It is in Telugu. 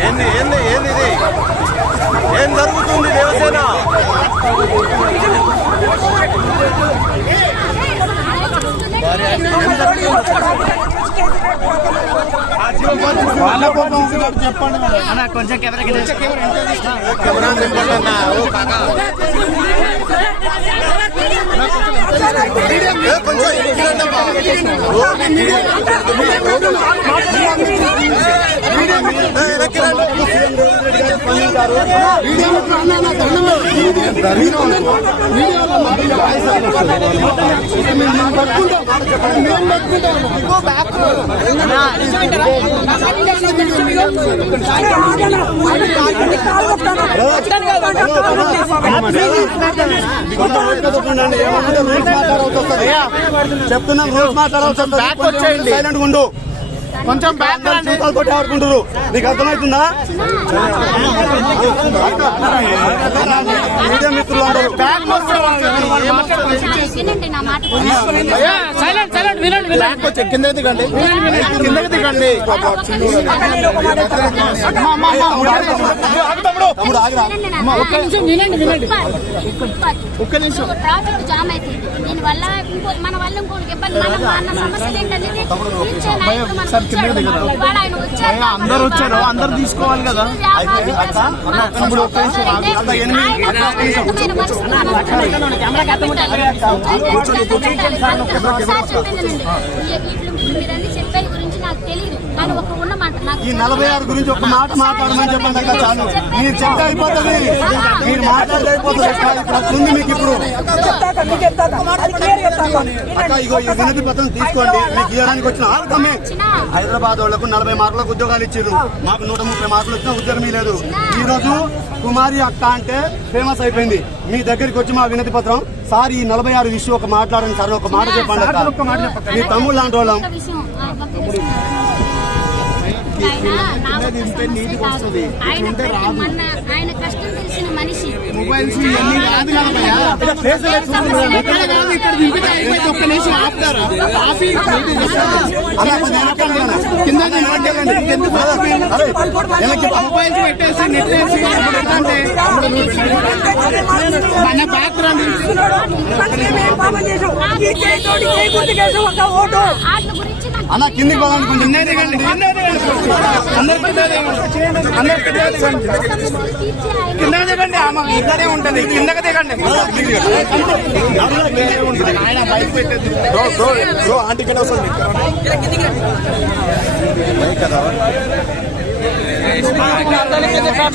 ఏంది ఏంది ఏంది ఇది ఏం జరుగుతుంది దేవసేన చెప్పండి కొంచెం కెమెరాకి కెమెరా కొంచెం చెప్తున్నాం రోజు మాట్లాడాల్సి. సైలెంట్ ఉండు. కొంచెం. చూతాలు కొట్టి ఆడుకుంటారు నీకు అర్థమవుతుందా మీడియా మిత్రులు అందరూ బ్యాక్ వినండి నా మాట సైలెంట్ సైలెంట్ వినండి బ్యాక్ వచ్చి కిందకి దిగండి కిందకి దిగండి ఒక్క నిమిషం వినండి వినండి ఒక్క నిమిషం ట్రాఫిక్ జామ్ అవుతుంది దీని వల్ల ఇంకో మన వల్ల ఇంకోటి ఇబ్బంది మన సమస్యలు ఏంటనేది వచ్చారు అయ్యా, అందరూ వచ్చారు అందరు తీసుకోవాలి కదా. తమ్ముడు ఎనిమిది ఆయన రకమైన మనిషి మనం ఒకసారి చెప్పండి మీరన్నీ చెప్పే గురించి నాకు తెలియదు కానీ ఒక ఉన్న మాట నాకు ఈ నలభై ఆరు గురించి ఒక మాట మాట్లాడమని చెప్పండి అక్క చాలు. మీరు చెప్తే అయిపోతుంది. మీరు మాట్లాడితే అయిపోతుంది. వస్తుంది మీకు ఇప్పుడు. అక్క ఇగో ఈ వినతి పత్రం తీసుకోండి. మీకు ఇవ్వడానికి వచ్చిన ఆగుతామే హైదరాబాద్ వాళ్ళకు నలభై మార్కులకు ఉద్యోగాలు ఇచ్చారు మాకు నూట ముప్పై మార్కులు వచ్చినా ఉద్యోగం లేదు ఈ రోజు కుమారి అక్క అంటే ఫేమస్ అయిపోయింది. మీ దగ్గరికి వచ్చి మా వినతి పత్రం. సార్ ఈ నలభై ఆరు విషయం ఒక మాట్లాడండి సార్ ఒక మాట చెప్పండి అక్క. మీ తమ్ముడు లాంటి వాళ్ళం ఒక్క విషయం, ఆ, ఒక్క విషయం. ఆయన నా ఒక్క సమస్య కాదు. ఆయన ప్రతి మన ఆయన కష్టం తెలిసిన మనిషి. మొబైల్స్ ఇవన్నీ కదా. ఇక్కడ దింపితే. ఒక్క నిమిషం ఆపుతారా? ఆపి. కింద. ఎందుకు. మొబైల్స్ పెట్టేసి నెట్ వేసి మన బ్యాక్ రండి అన్న కిందికి పోదాం కింద దిగండి మాకు ఇద్దరే ఉంటుంది కిందకి దిగండి ఆయన బైక్ పెట్టేది ఆంటీ